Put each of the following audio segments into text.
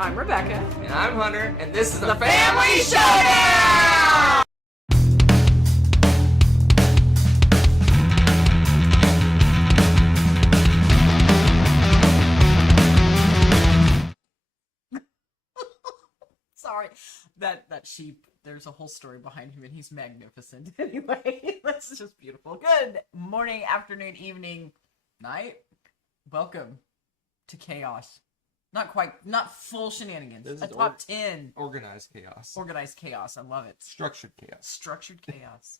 I'm Rebecca. And I'm Hunter, and this is the Family Showdown! Sorry. That sheep, there's a whole story behind him, and he's magnificent. Anyway, that's just beautiful. Good morning, afternoon, evening, night. Welcome to chaos. Not full shenanigans. This A is top 10. Organized chaos. Organized chaos. I love it. Structured chaos. Structured chaos.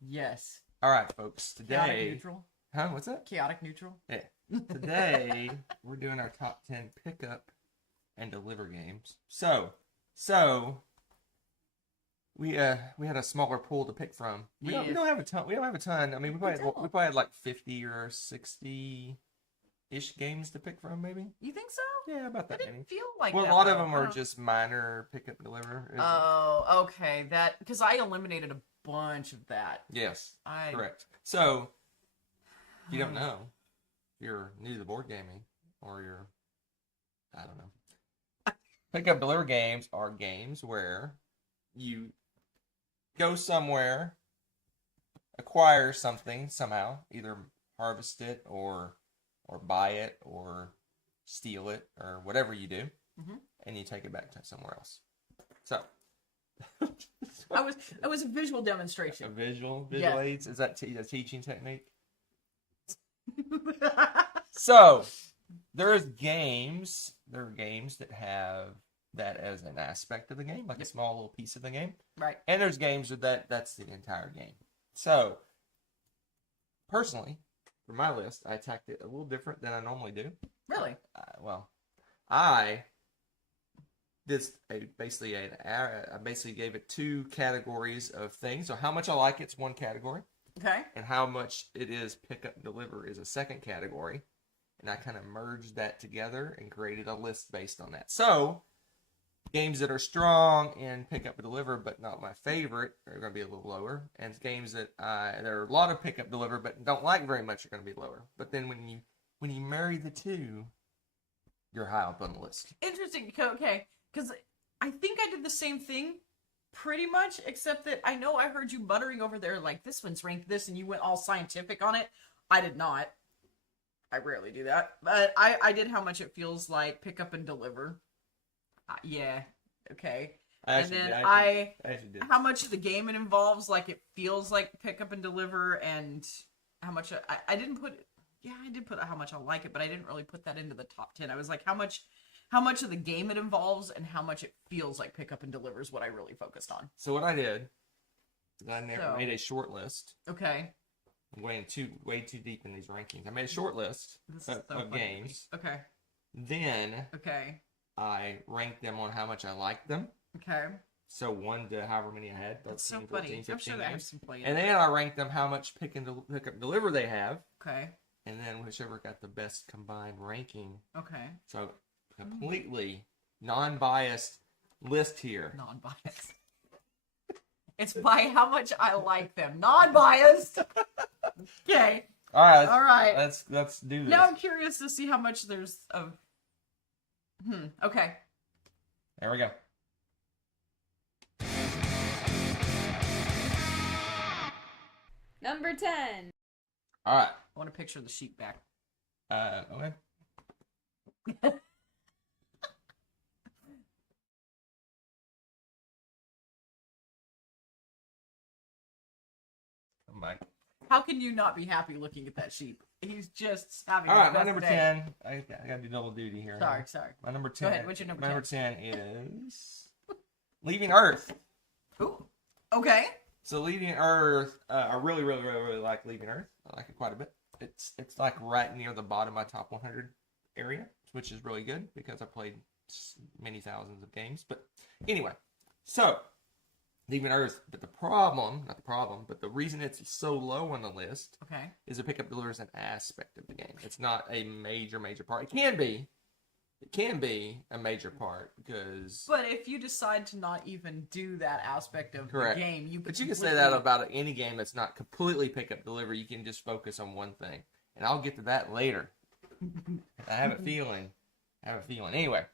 Yes. All right, folks. Today. Chaotic neutral. Huh? What's that? Chaotic neutral. Yeah. Today, we're doing our top 10 pickup and deliver games. So we had a smaller pool to pick from. We don't have a ton. We don't have a ton. I mean, we probably had like 50 or 60-ish games to pick from, maybe. You think so? Yeah, about that I many. didn't feel like Well, that, a lot though. of them are just minor pick-up deliver. Oh, okay. That because I eliminated a bunch of that. Yes, correct. So, you don't know if you're new to the board gaming or you're, I don't know. Pick-up deliver games are games where you go somewhere, acquire something somehow, either harvest it or buy it or steal it or whatever you do, and you take it back to somewhere else. So, I was a visual demonstration. A visual aids? Is that a teaching technique? So, there are games that have that as an aspect of the game, like a small little piece of the game. Right. And there's games that's the entire game. So, personally, for my list, I attacked it a little different than I normally do. Really? I basically gave it two categories of things. So how much I like it's one category. Okay. And how much it is pick up and deliver is a second category. And I kind of merged that together and created a list based on that. So, games that are strong in pick up and deliver, but not my favorite, are going to be a little lower. And games that there are a lot of pick up and deliver, but don't like very much, are going to be lower. But then when you marry the two, you're high up on the list. Interesting. Okay, because I think I did the same thing, pretty much, except that I know I heard you muttering over there like this one's ranked this, and you went all scientific on it. I did not. I rarely do that, but I did how much it feels like pick up and deliver. Yeah. Okay. I actually did. How much of the game it involves, like it feels like pick up and deliver, and how much I didn't put. Yeah, I did put how much I like it, but I didn't really put that into the top 10. I was like, how much of the game it involves and how much it feels like pick up and deliver is what I really focused on. So what I did is I made a short list. Okay. I'm going way too deep in these rankings. I made a short list of games. Okay. Then. Okay. I ranked them on how much I liked them. Okay. So 1 to however many I had. 13, That's so 14, funny. 15 I'm sure that has some play in And then I ranked them how much pick up and deliver they have. Okay. And then whichever got the best combined ranking. Okay. So completely non-biased list here. Non-biased. It's by how much I like them. Non-biased. Okay. All right. All right. Let's do this. Now I'm curious to see how much there's of. Okay. There we go. Number 10. All right. I want to picture the sheep back. Okay. Oh my. How can you not be happy looking at that sheep? He's just having. All right, my best number day. 10. I got to do double duty here. Sorry. My number 10. Go ahead. What's your number 10? My number 10 is Leaving Earth. Ooh. Okay. So Leaving Earth, I really like Leaving Earth. I like it quite a bit. It's like right near the bottom of my top 100 area, which is really good because I played many thousands of games. But anyway, so Leaving Earth, but the reason it's so low on the list is the pickup deliver is an aspect of the game. It's not a major part. It can be, It can be a major part because. But if you decide to not even do that aspect of correct. the game, you. But you can say that about any game that's not completely pick up deliver. You can just focus on one thing, and I'll get to that later. I have a feeling have a feeling. Anyway,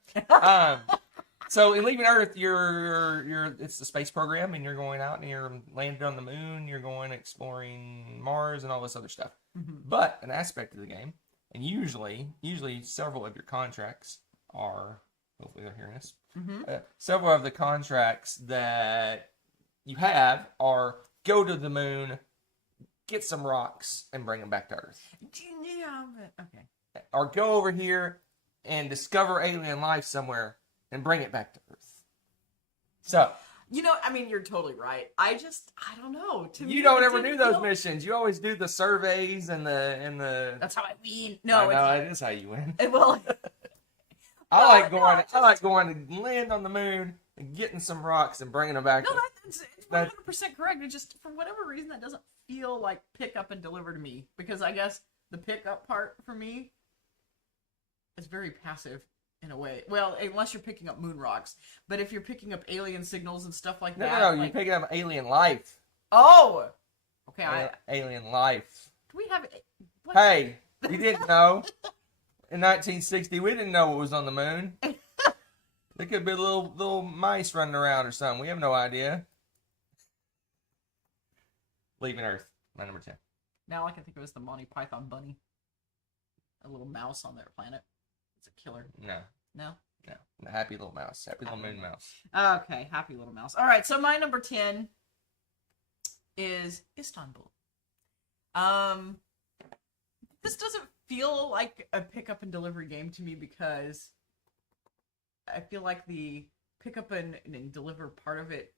so in Leaving Earth, it's the space program, and you're going out and you're landing on the moon. You're going exploring Mars and all this other stuff. Mm-hmm. But an aspect of the game, and usually several of your contracts are. Hopefully they're hearing us. Mm-hmm. Several of the contracts that you have are go to the moon, get some rocks, and bring them back to Earth. Yeah, but okay. Or go over here and discover alien life somewhere and bring it back to Earth. So, I mean, you're totally right. I don't know. To me, you don't it ever didn't do those feel- missions. You always do the surveys and the. That's how I win. I No, know, it is how you win. well, I like going to land on the moon and getting some rocks and bringing them back. no, it's 100% correct. It just, for whatever reason, that doesn't feel like pick up and deliver to me. Because I guess the pick up part for me is very passive in a way. Well, unless you're picking up moon rocks. But if you're picking up alien signals and stuff like that. No, like, you're picking up alien life. Oh! Okay, Alien life. do we have... What? Hey, you didn't know. In 1960, we didn't know what was on the moon. There could be little mice running around or something. We have no idea. Leaving Earth, my number 10. Now all I can think of is the Monty Python bunny. A little mouse on their planet. It's a killer. No. No? No. The happy little mouse. Happy little moon mouse. Okay, happy little mouse. All right, so my number 10 is Istanbul. This doesn't feel like a pick up and delivery game to me because I feel like the pick up and deliver part of it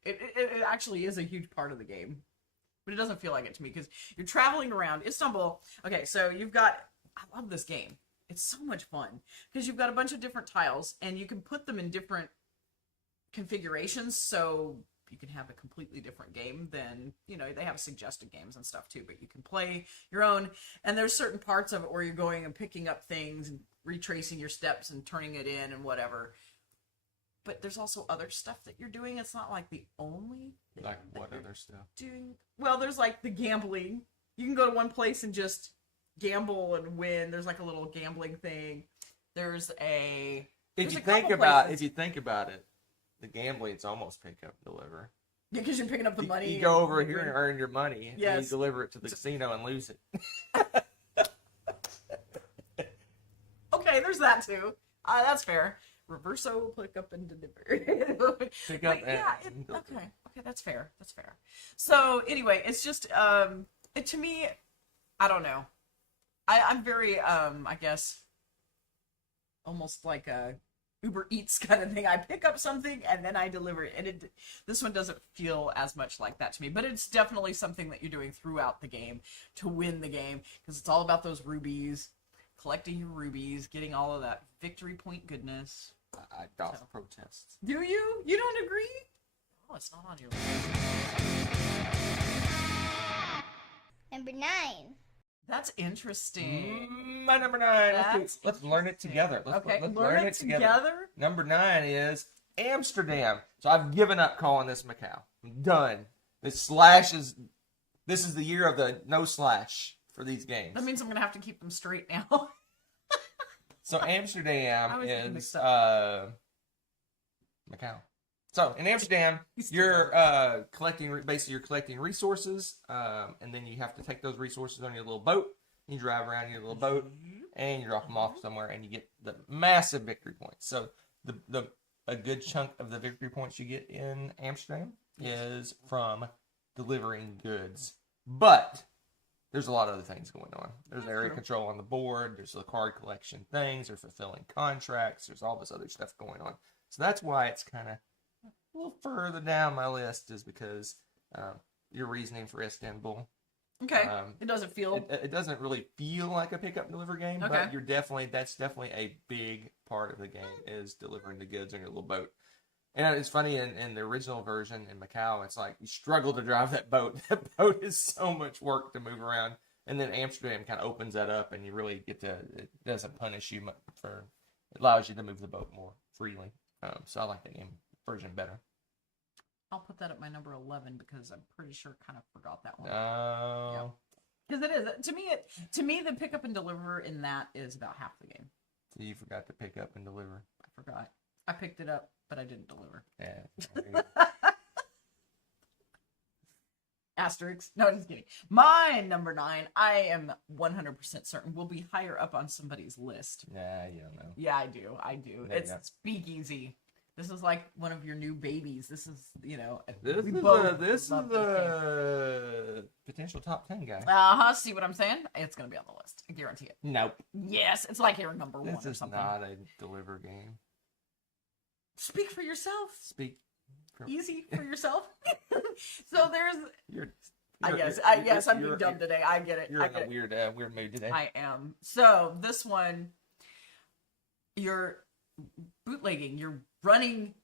actually is a huge part of the game. But it doesn't feel like it to me because you're traveling around Istanbul. Okay, so I love this game. It's so much fun because you've got a bunch of different tiles and you can put them in different configurations so you can have a completely different game than, they have suggested games and stuff too, but you can play your own. And there's certain parts of it where you're going and picking up things and retracing your steps and turning it in and whatever. But there's also other stuff that you're doing. It's not like the only thing. Like what other stuff? Well, there's like the gambling. You can go to one place and just gamble and win. There's like a little gambling thing. If you think about it, the gambling it's almost pick up and deliver. Yeah, because you're picking up the money. You go over here and earn your money, and yes. you deliver it to the casino and lose it. Okay, there's that too. That's fair. Reverso, pick up and deliver. Pick up okay, that's fair. That's fair. So anyway, it's just to me, I don't know. I'm very I guess almost like a Uber Eats kind of thing. I pick up something and then I deliver it, and this one doesn't feel as much like that to me. But it's definitely something that you're doing throughout the game to win the game because it's all about those rubies, collecting your rubies, getting all of that victory point goodness. I doth protest. Do you? You don't agree? Oh, it's not on your list. Number 9. That's interesting. My number 9. That's Let's learn it together. Let's learn it together. Number 9 is Amsterdam. So I've given up calling this Macau. I'm done. This is the year of the no slash for these games. That means I'm going to have to keep them straight now. So Amsterdam is Macau. So in Amsterdam, you're collecting resources, and then you have to take those resources on your little boat. You drive around your little boat, and you drop them off somewhere, and you get the massive victory points. So a good chunk of the victory points you get in Amsterdam is from delivering goods, but there's a lot of other things going on. There's area control on the board. There's the card collection things. There's fulfilling contracts. There's all this other stuff going on. So that's why it's kind of a little further down my list, is because your reasoning for Istanbul. Okay. It doesn't feel. It doesn't really feel like a pick up and deliver game, but that's definitely a big part of the game is delivering the goods on your little boat. And it's funny, in the original version in Macau, it's like you struggle to drive that boat. That boat is so much work to move around. And then Amsterdam kind of opens that up, and you really get to, it doesn't punish you it allows you to move the boat more freely. So I like that game version better. I'll put that at my number 11 because I'm pretty sure I kind of forgot that one. Oh. Because it is. To me, the pick up and deliver in that is about half the game. So you forgot to pick up and deliver. I forgot. I picked it up, but I didn't deliver. Yeah. Asterisk. No, just kidding. My number 9, I am 100% certain will be higher up on somebody's list. Nah, you don't know. Yeah, I do. I do. There you It's go. Speakeasy. This is like one of your new babies. This is, This we is both this is love this game. a potential top 10 guy. See what I'm saying? It's going to be on the list. I guarantee it. Nope. Yes, it's like here number 1 This or is something. not a deliver game. Speak for yourself. Speak. For... Easy for yourself. So there's... I'm being dumb today. I get it. You're I in get a it. weird mood today. I am. So this one, you're bootlegging. You're running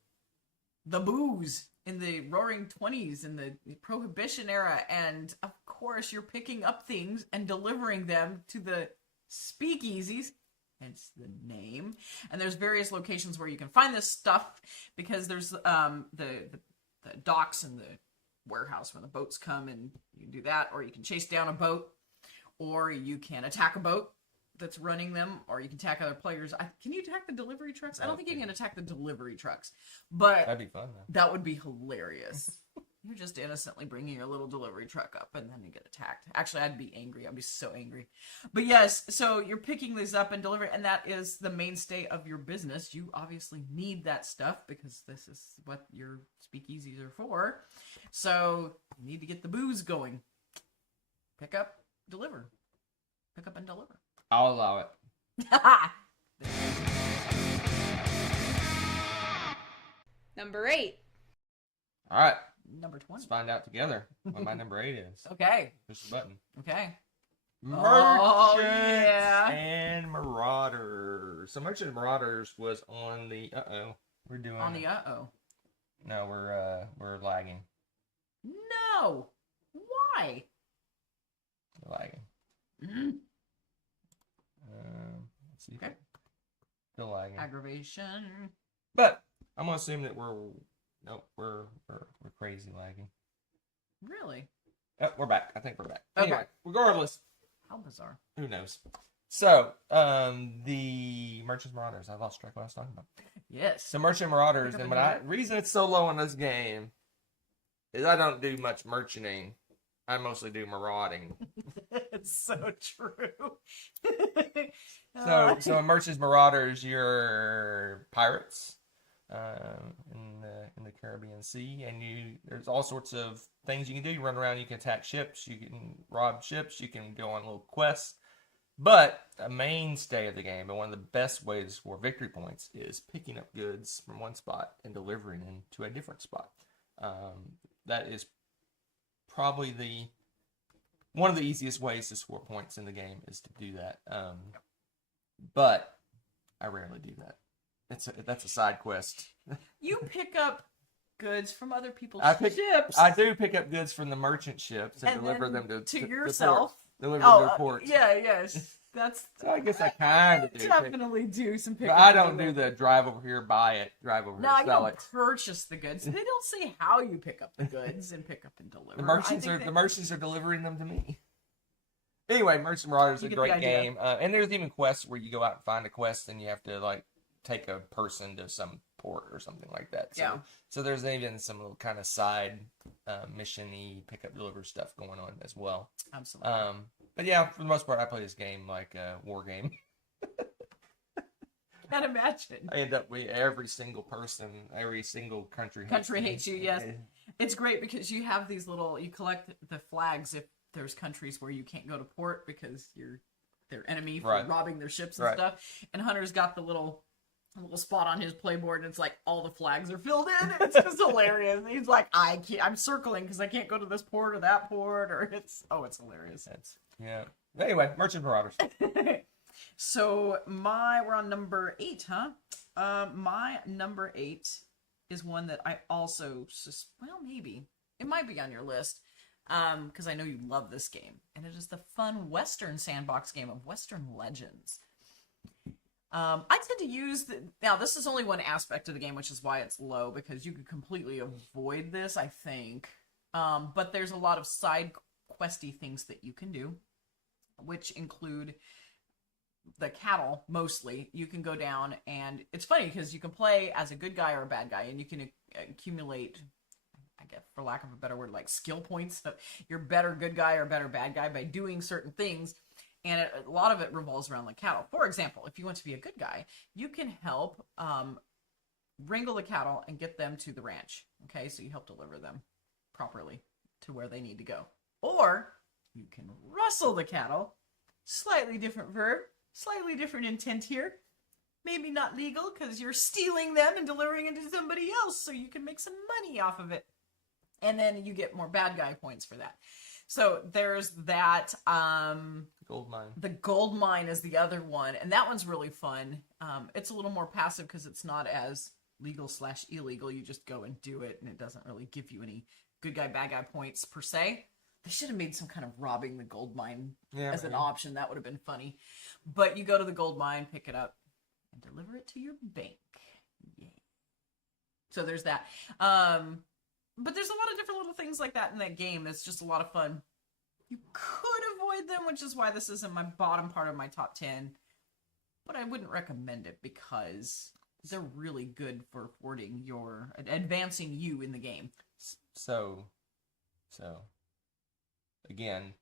the booze in the Roaring 20s in the Prohibition era, and of course you're picking up things and delivering them to the speakeasies. Hence the name. And there's various locations where you can find this stuff because there's the docks and the warehouse where the boats come, and you can do that, or you can chase down a boat, or you can attack a boat that's running them, or you can attack other players. Can you attack the delivery trucks? I don't think you can attack the delivery trucks, but That'd be fun though. that would be hilarious. You're just innocently bringing your little delivery truck up, and then you get attacked. Actually, I'd be angry. I'd be so angry. But yes, so you're picking these up and delivering, and that is the mainstay of your business. You obviously need that stuff because this is what your speakeasies are for. So you need to get the booze going. Pick up, deliver. Pick up and deliver. I'll allow it. Number 8. All right. Number 20. Let's find out together what my number 8 is. Okay. Push the button. Okay. Merchants yeah. and Marauders. So Merchants and Marauders was on the we're doing On the uh-oh. No, we're lagging. No. Why? We're lagging. Mm. Let's see. Okay. Still lagging. Aggravation. But I'm gonna assume that we're crazy lagging. Really? Oh, we're back. I think we're back. Okay. Anyway, regardless, How bizarre. who knows? So, the Merchants Marauders. I lost track of what I was talking about. Yes. So Merchant Marauders, Pick up and and what do it. reason it's so low in this game is I don't do much merchanting. I mostly do marauding. It's so true. So in Merchants Marauders, you're pirates in the Caribbean Sea, and there's all sorts of things you can do. You run around, you can attack ships, you can rob ships, you can go on little quests. But a mainstay of the game, and one of the best ways to score victory points, is picking up goods from one spot and delivering them to a different spot. That is probably one of the easiest ways to score points in the game is to do that. But I rarely do that. That's a side quest. You pick up goods from other people's ships. I do pick up goods from the merchant ships and deliver then them to yourself. Deliver them to port. Yeah, yes. That's So I guess I kind of do. definitely do some But pickup. I don't do the drive over here, buy it, drive over No, here, you sell don't it. purchase the goods. They don't say how you pick up the goods and pick up and deliver. The merchants are delivering them to me. Anyway, Merchant Marauders is You a get the great idea. game, and there's even quests where you go out and find a quest, and you have to like take a person to some port or something like that. So, Yeah. So there's even some little kind of side mission-y pick up deliver stuff going on as well. Absolutely. But yeah, for the most part, I play this game like a war game. Can't imagine. I end up with every single person, every single country. Hates you, yes. It's great because you have these you collect the flags if there's countries where you can't go to port because you're their enemy for Right. robbing their ships and Right. stuff. And Hunter's got the little spot on his playboard, and it's like all the flags are filled in. It's just hilarious. He's like, I'm circling because I can't go to this port or that port, or it's hilarious. Yeah. Anyway, Merchant Marauders. So we're on number 8, huh? My number 8 is one that I also maybe it might be on your list because I know you love this game, and it is the fun Western sandbox game of Western Legends. I tend to use now this is only one aspect of the game, which is why it's low, because you could completely avoid this, I think. But there's a lot of side questy things that you can do, which include the cattle mostly, you can go down, and it's funny because you can play as a good guy or a bad guy, and you can accumulate, I guess for lack of a better word, like skill points. You're better good guy or better bad guy by doing certain things, and a lot of it revolves around the cattle. For example, if you want to be a good guy, you can help wrangle the cattle and get them to the ranch. Okay, so you help deliver them properly to where they need to go. Or you can rustle the cattle. Slightly different verb, slightly different intent here. Maybe not legal because you're stealing them and delivering it to somebody else so you can make some money off of it. And then you get more bad guy points for that. So there's that. Gold mine. The gold mine is the other one, and that one's really fun. It's a little more passive because it's not as legal/illegal. You just go and do it, and it doesn't really give you any good guy, bad guy points per se. They should have made some kind of robbing the gold mine as an option. That would have been funny. But you go to the gold mine, pick it up, and deliver it to your bank. Yeah. So there's that. But there's a lot of different little things like that in that game. It's just a lot of fun. You could avoid them, which is why this isn't my bottom part of my top 10. But I wouldn't recommend it because they're really good for advancing you in the game. So, again,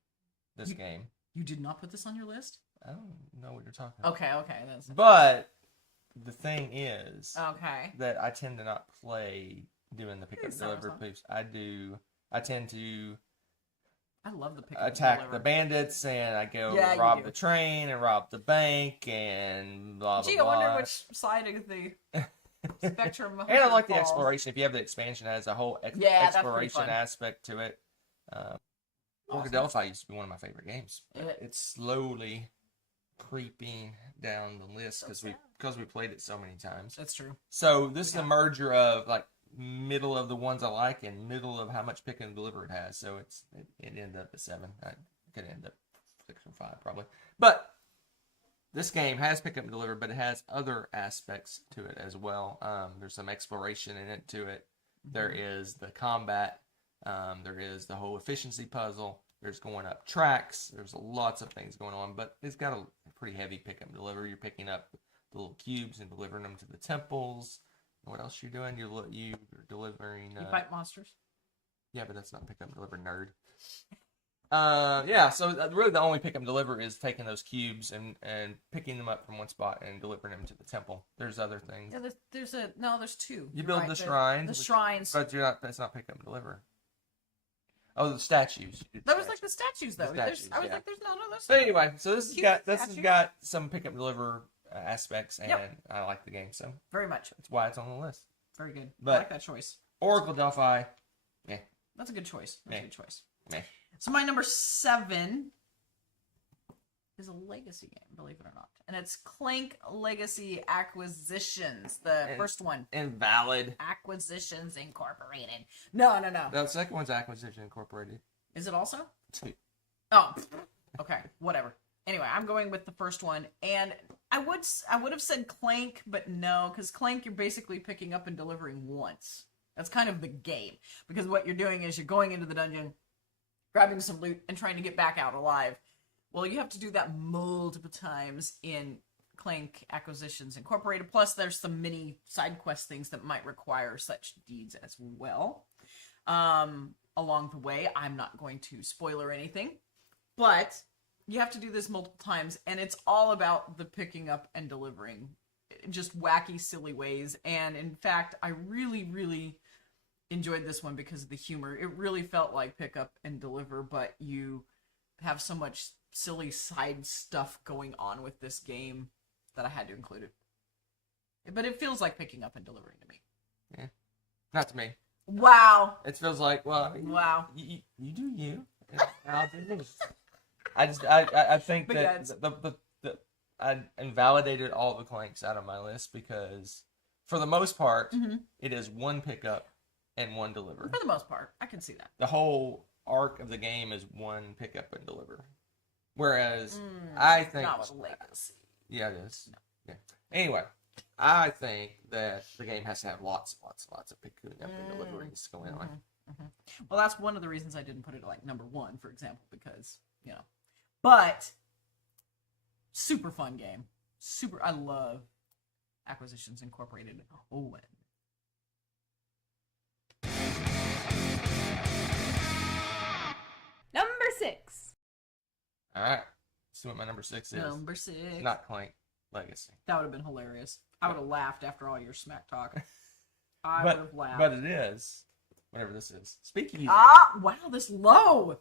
this game. You did not put this on your list? I don't know what you're talking about. Okay. But the thing is that I tend to not play doing the pickup deliver poops. I tend to love the pickup attack the bandits, and I go rob the train and rob the bank and blah, blah, blah. I wonder which side of the spectrum. And I like the exploration. If you have the expansion, it has a whole exploration aspect to it. Orca Delphi used to be one of my favorite games. It's slowly creeping down the list because we played it so many times. That's true. So this is a merger of like middle of the ones I like and middle of how much pick and deliver it has. So it ended up at 7. I could end up 6 or 5 probably. But this game has pick up and deliver, but it has other aspects to it as well. There's some exploration in it to it. There is the combat. There is the whole efficiency puzzle. There's going up tracks. There's lots of things going on, but it's got a pretty heavy pick up and deliver. You're picking up the little cubes and delivering them to the temples. What else you're doing? You're delivering. You fight monsters. Yeah, but that's not pick up and deliver, nerd. So really the only pick up and deliver is taking those cubes and picking them up from one spot and delivering them to the temple. There's other things. Yeah, there's 2. You build the shrines. The shrines. But that's not pick up and deliver. Oh, the statues. That was like the statues, though. I was like, there's no other. So anyway, so this has got some pick up and deliver aspects, and I like the game, so very much. That's why it's on the list. Very good. But I like that choice. Oracle Delphi, that's a good choice. That's a good choice. Meh. So my number 7 is a legacy game, believe it or not, and it's Clank Legacy Acquisitions. The first one. Invalid. Acquisitions Incorporated. No. The second one's Acquisition Incorporated. Is it also? 2. Oh, okay, whatever. Anyway, I'm going with the first one, and I would have said Clank, but no, because Clank you're basically picking up and delivering once. That's kind of the game, because what you're doing is you're going into the dungeon, grabbing some loot, and trying to get back out alive. Well, you have to do that multiple times in Clank Acquisitions Incorporated. Plus, there's some mini side quest things that might require such deeds as well. Along the way, I'm not going to spoiler anything, but you have to do this multiple times, and it's all about the picking up and delivering. Just wacky, silly ways. And in fact, I really, really enjoyed this one because of the humor. It really felt like pick up and deliver, but you have so much silly side stuff going on with this game that I had to include it. But it feels like picking up and delivering to me. Yeah. Not to me. Wow. It feels like, well, wow. You do you. I'll do this. I think But that I invalidated all the Clanks out of my list because, for the most part, it is one pickup and one deliver. For the most part, I can see that. The whole arc of the game is one pickup and deliver. Whereas, I think... Not with Legacy. Yeah, it is. No. Yeah. Anyway, I think that the game has to have lots of picking up and deliveries going on. Well, that's one of the reasons I didn't put it like number 1, for example, because, But Super fun game. I love Acquisitions Incorporated. Oh, Number 6. All right. See what my number 6 is. number 6. Not Clank Legacy. That would have been hilarious. I would have laughed after all your smack talk. I would have laughed. But it is whatever this is. Speakeasy. Wow, this low.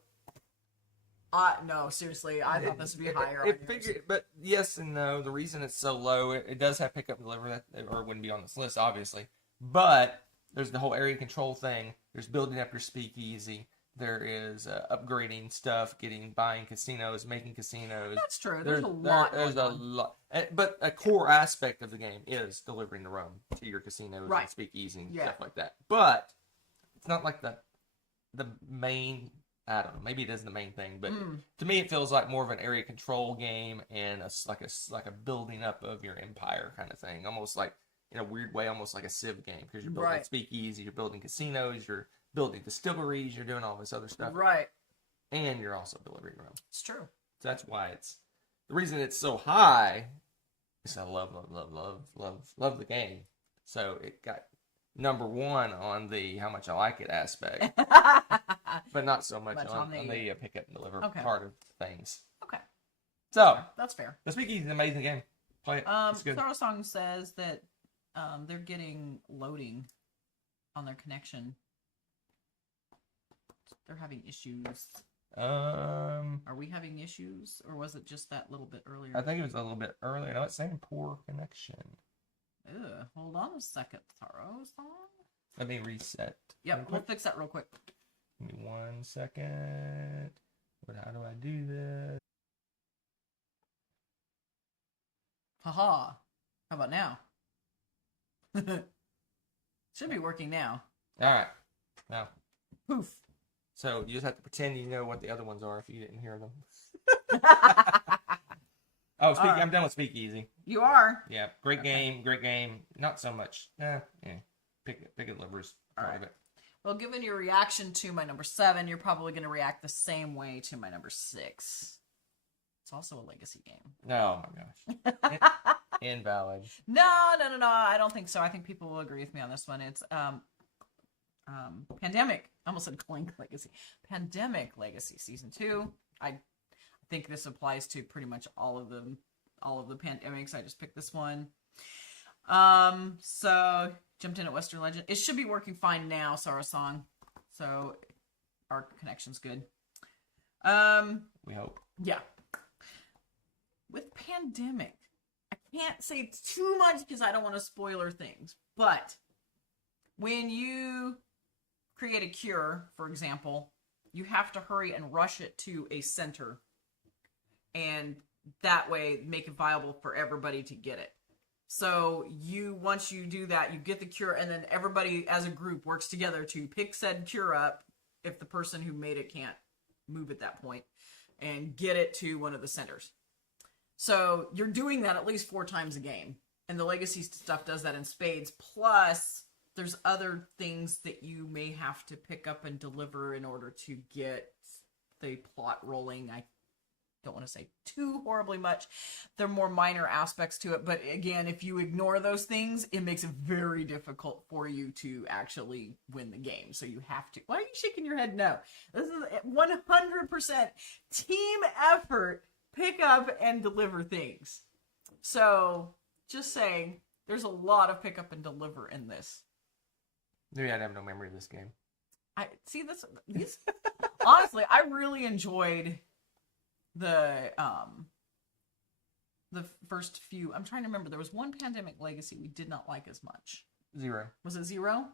No, seriously, I thought this would be higher. But yes and no. The reason it's so low, it does have pick up and deliver, or it wouldn't be on this list, obviously. But there's the whole area control thing. There's building up your speakeasy. There is upgrading stuff, buying casinos, making casinos. That's true. There's a lot. There's a lot. But a core aspect of the game is delivering the rum to your casinos and speakeasy and stuff like that. But it's not like the main. I don't know. Maybe it is the main thing, but to me, it feels like more of an area control game and like a building up of your empire kind of thing. Almost like, in a weird way, almost like a Civ game, because you're building speakeasy, you're building casinos, you're building distilleries, you're doing all this other stuff, right? And you're also delivering rum. It's true. So that's why the reason it's so high is I love the game. So it got number 1 on the how much I like it aspect. But not so much on the pick up and deliver part of things. Okay. So that's fair. The Speakeasy is an amazing game. Play it. It's good. Sorrow Song says that they're getting loading on their connection. They're having issues. Are we having issues, or was it just that little bit earlier? I think it was a little bit earlier. No, it's saying poor connection. Ugh, hold on a second, Sorrow Song. Let me reset. Yep, we'll fix that real quick. Give me 1 second. How do I do this? Haha. How about now? Should be working now. All right. Now. Poof. So you just have to pretend you know what the other ones are if you didn't hear them. I'm done with Speakeasy. You are? Yeah. Great game. Not so much. Pick it delivers part of it. Well, given your reaction to my number 7, you're probably going to react the same way to my number 6. It's also a legacy game. Oh my gosh. Invalid. No. I don't think so. I think people will agree with me on this one. It's Pandemic. I almost said Clank Legacy. Pandemic Legacy Season 2. I think this applies to pretty much all of the pandemics. I just picked this one. So jumped in at Western Legend. It should be working fine now, Sorrow Song. So our connection's good. We hope. Yeah. With Pandemic, I can't say too much because I don't want to spoiler things. But when you create a cure, for example, you have to hurry and rush it to a center. And that way make it viable for everybody to get it. So once you do that, you get the cure, and then everybody as a group works together to pick said cure up if the person who made it can't move at that point, and get it to one of the centers. So you're doing that at least 4 times a game. And the legacy stuff does that in spades. Plus, there's other things that you may have to pick up and deliver in order to get the plot rolling. I don't want to say too horribly much. They're more minor aspects to it. But again, if you ignore those things, it makes it very difficult for you to actually win the game. So you have to... Why are you shaking your head? No. This is 100% team effort. Pick up and deliver things. So, just saying, there's a lot of pick up and deliver in this. Maybe I'd have no memory of this game. I see this. Honestly, I really enjoyed the first few. I'm trying to remember. There was one Pandemic Legacy we did not like as much. 0. Was it 0?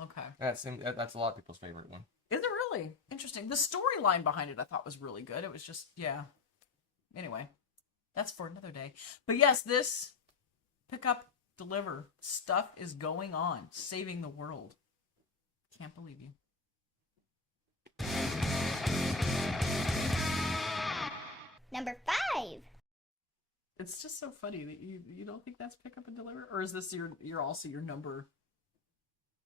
Okay. That's a lot of people's favorite one. Is it really? Interesting. The storyline behind it I thought was really good. It was just, yeah. Anyway, that's for another day. But yes, this pick up, deliver stuff is going on, saving the world. Can't believe you. Number 5. It's just so funny that you don't think that's pick up and deliver, or is this your also your number?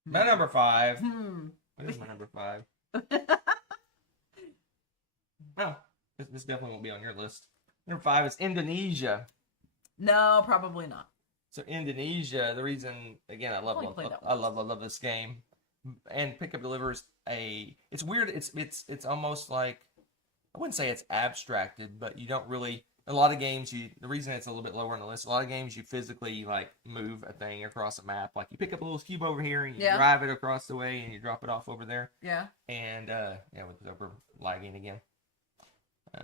My number 5. What is my number 5? Well, this definitely won't be on your list. Number 5 is Indonesia. No, probably not. So Indonesia, the reason again I Only played that I love this game, and Pick Up Delivers it's weird. It's almost like, I wouldn't say it's abstracted, but you don't really. A lot of games, the reason it's a little bit lower on the list, a lot of games you physically like move a thing across a map. Like you pick up a little cube over here and you drive it across the way and you drop it off over there. Yeah. And with over lagging again. I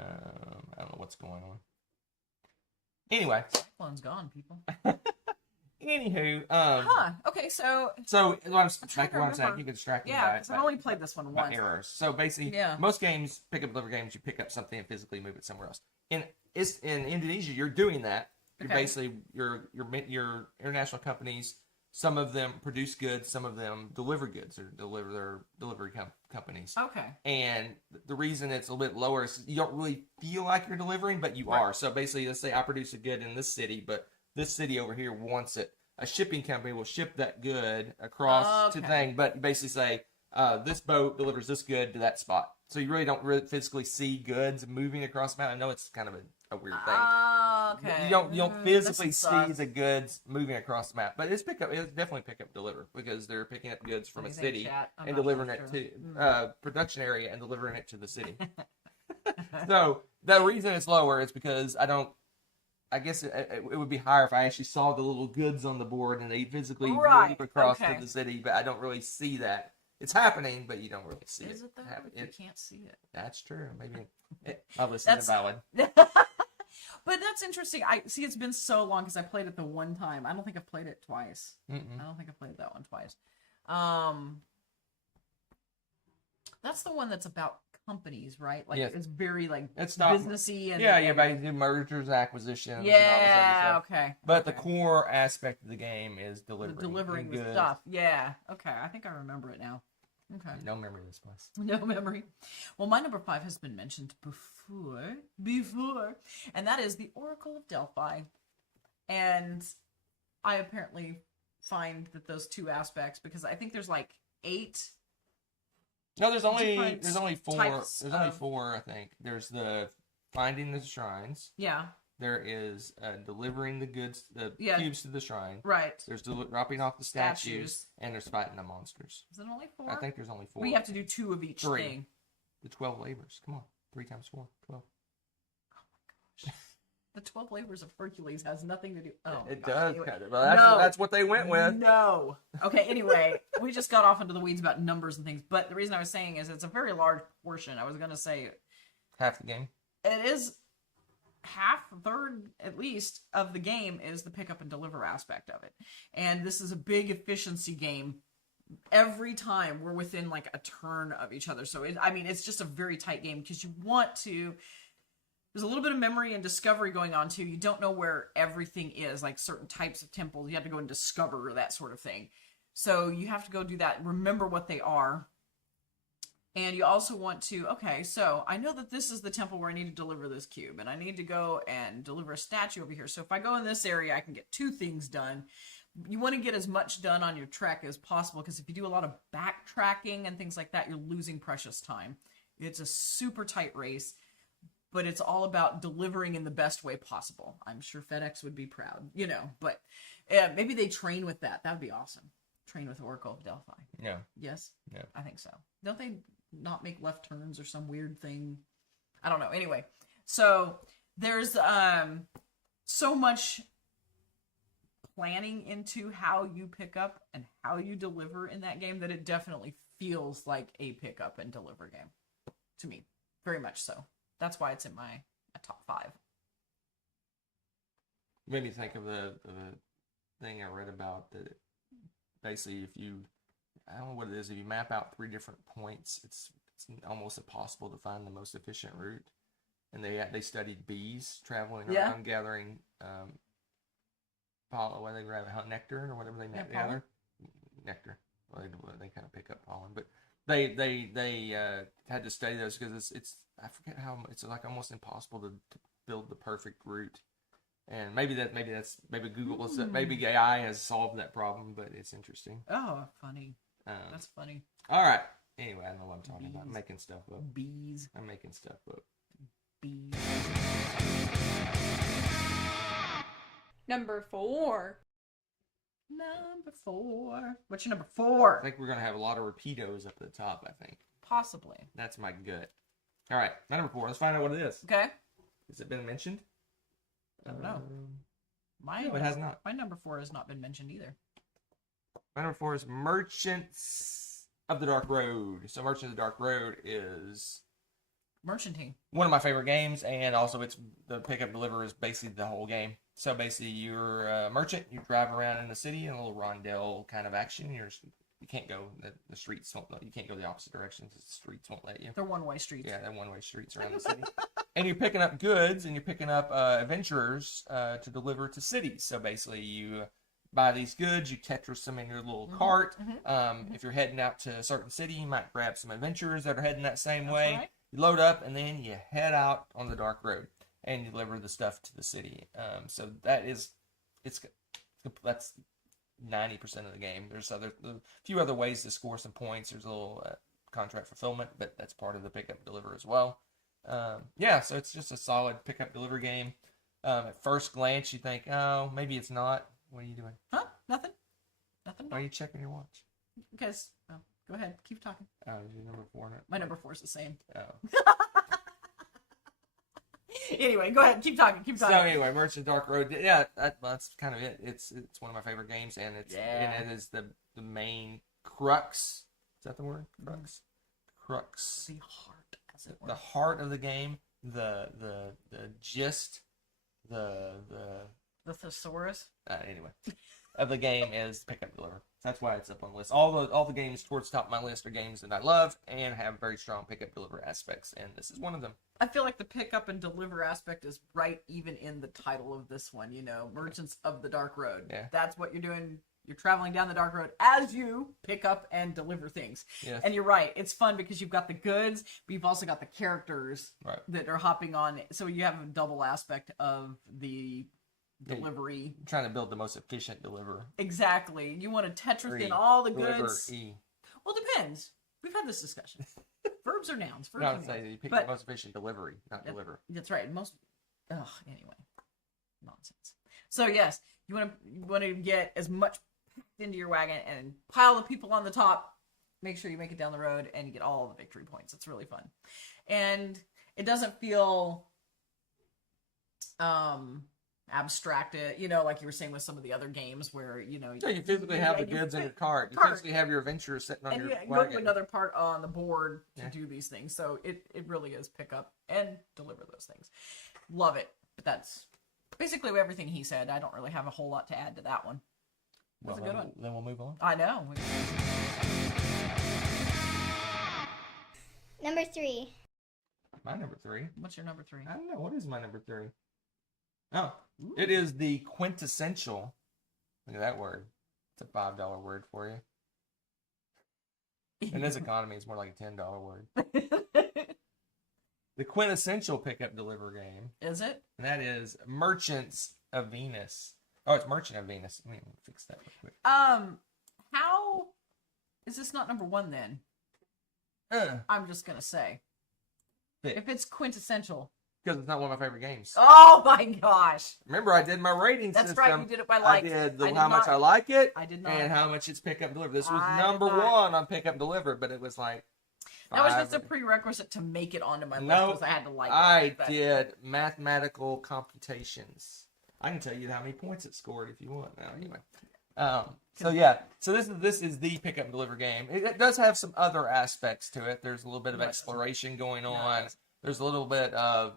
don't know what's going on. Anyway. Phone's gone, people. Anywho, Okay, so what I'm saying, you get distracted yeah, because I've only played this one by once. errors. So basically, most games, pick up deliver games, you pick up something and physically move it somewhere else. In Indonesia, you're doing that. You're basically your international companies. Some of them produce goods, some of them deliver goods or deliver their delivery companies. Okay. And the reason it's a little bit lower is you don't really feel like you're delivering, but you are. So basically, let's say I produce a good in this city, but this city over here wants it. A shipping company will ship that good across to thing, but you basically say, this boat delivers this good to that spot. So you really don't physically see goods moving across the map. I know it's kind of a weird thing. Okay. You don't physically see the goods moving across the map, but it's definitely pick up deliver because they're picking up goods from a city and delivering it to production area and delivering it to the city. So the reason it's lower is because I guess it would be higher if I actually saw the little goods on the board and they physically move across to the city, but I don't really see that. It's happening, but you don't really see it. Is it though? You can't see it. That's true. Maybe I'll listen to valid. But that's interesting. It's been so long because I played it the one time. I don't think I've played it twice. I don't think I've played that one twice. That's the one that's about companies, right? Like it's very like it's not businessy and you do mergers, acquisitions, and all this other stuff. But the core aspect of the game is delivering the stuff. Yeah. Okay. I think I remember it now. Okay. No memory of this place. No memory. Well, my number 5 has been mentioned before, and that is the Oracle of Delphi. And I apparently find that those two aspects, because I think there's like 8. No, there's only 4. There's only 4, I think. There's the finding the shrines. Yeah. There is delivering the goods, the cubes to the shrine. Right. There's dropping off the statues, and there's fighting the monsters. Is it only 4? I think there's only 4. We have to do 2 of each thing. The 12 labors. Come on, 3 times 4, 12. Oh my gosh. The 12 labors of Hercules has nothing to do. Oh, it does kind of. Well, that's what they went with. No. Okay. Anyway, we just got off into the weeds about numbers and things, but the reason I was saying is it's a very large portion. I was going to say half the game. It is a third at least of the game is the pick up and deliver aspect of it, and this is a big efficiency game. Every time we're within like a turn of each other, so it's just a very tight game because you want to. There's a little bit of memory and discovery going on too. You don't know where everything is, like certain types of temples. You have to go and discover that sort of thing. So you have to go do that. Remember what they are. And you also want to, so I know that this is the temple where I need to deliver this cube. And I need to go and deliver a statue over here. So if I go in this area, I can get 2 things done. You want to get as much done on your trek as possible. Because if you do a lot of backtracking and things like that, you're losing precious time. It's a super tight race. But it's all about delivering in the best way possible. I'm sure FedEx would be proud, but maybe they train with that. That would be awesome. Train with Oracle of Delphi. Yeah. Yes? Yeah. I think so. Don't they not make left turns or some weird thing? I don't know. Anyway, so there's so much planning into how you pick up and how you deliver in that game that it definitely feels like a pick up and deliver game to me. Very much so. That's why it's in my top 5. Made me think of the thing I read about that basically I don't know what it is, if you map out 3 different points, it's almost impossible to find the most efficient route. And they studied bees traveling around gathering pollen, when they grab nectar or whatever they gather. Nectar. Well, they kind of pick up pollen, but they had to study those because it's I forget how it's like almost impossible to build the perfect route. And maybe Google maybe AI has solved that problem, but it's interesting. Oh, funny. That's funny. All right. Anyway, I know what I'm talking about. I'm making stuff up. Bees. I'm making stuff up. Bees. Number 4. Number 4. What's your number I 4? think we're gonna have a lot of repeatos up at the top. I think Possibly. that's my gut. All right, my number 4. Let's find out what it is. Okay. Has it been mentioned? I don't know. No, it has not. My number 4 has not been mentioned either. My number 4 is Merchants of the Dark Road. So Merchants of the Dark Road is Merchanting. one of my favorite games, and also it's the pickup deliver is basically the whole game. So basically, you're a merchant. You drive around in the city in a little rondel kind of action. You can't go the streets won't let you can't go the opposite direction because the streets won't let you. They're one-way streets. Yeah, they're one-way streets around the city. And you're picking up goods and you're picking up adventurers to deliver to cities. So basically, you buy these goods, you Tetris them in your little cart. If you're heading out to a certain city, you might grab some adventurers that are heading that same way. Right. You load up and then you head out on the dark road and you deliver the stuff to the city. So that's 90% of the game. There's a few other ways to score some points. There's a little contract fulfillment, but that's part of the pickup deliver as well. So it's just a solid pickup deliver game. At first glance, you think, oh, maybe it's not. What are you doing? Huh? Nothing. Nothing. Why are you checking your watch? Because go ahead, keep talking. Oh, is your number 4 on it? My number 4 is the same. Oh. Anyway, go ahead, keep talking. So anyway, Merchant Dark Road. Yeah, that's kind of it. It's one of my favorite games, and it is the main crux. Is that the word? Crux. The heart, as it were. The heart of the game. The gist. The thesaurus. Anyway, of the game is pick up deliver. That's why it's up on the list. All the games towards the top of my list are games that I love and have very strong pick up deliver aspects, and this is one of them. I feel like the pick up and deliver aspect is right even in the title of this one, Merchants of the Dark Road. Yeah. That's what you're doing. You're traveling down the dark road as you pick up and deliver things. Yes. And you're right. It's fun because you've got the goods, but you've also got the characters that are hopping on. So you have a double aspect of the delivery. I'm trying to build the most efficient deliver. Exactly. You want to Tetris in all the goods. E. Well, it depends. We've had this discussion. Verbs are nouns. Verbs No, are I'm saying nouns. you pick But- the most efficient delivery, not deliver. That's right. Anyway. Nonsense. So yes, you want to get as much packed into your wagon and pile the people on the top. Make sure you make it down the road and you get all the victory points. It's really fun. And it doesn't feel abstracted, like you were saying with some of the other games where, Yeah, you physically have the goods in your cart. You physically have your adventurers sitting on and your you wagon. go to another part on the board to do these things. So it really is pick up and deliver those things. Love it. But that's basically everything he said. I don't really have a whole lot to add to that one. That's a good one. Then we'll move on. I know. Number 3. My number 3. What's your number 3? I don't know. What is my number 3? Oh, it is the quintessential. Look at that word. It's a $5 word for you. In this economy, it's more like a $10 word. The quintessential pickup deliver game. Is it? And that is Merchants of Venus. Oh, it's Merchant of Venus. Let me fix that real quick. How is this not number 1 then? I'm just gonna say. If it's quintessential. Because it's not one of my favorite games. Oh my gosh. Remember, I did my rating system. That's right, you did it by likes. I did how much I like it. I did not. And how much it's pick up deliver. This was I number did not. 1 on pick up deliver, but it was like That was 5 just a prerequisite to make it onto my list No, because I had to like it. I did mathematical computations. I can tell you how many points it scored if you want. Now, anyway. So this is the pick up and deliver game. It does have some other aspects to it. There's a little bit of exploration going on. There's a little bit of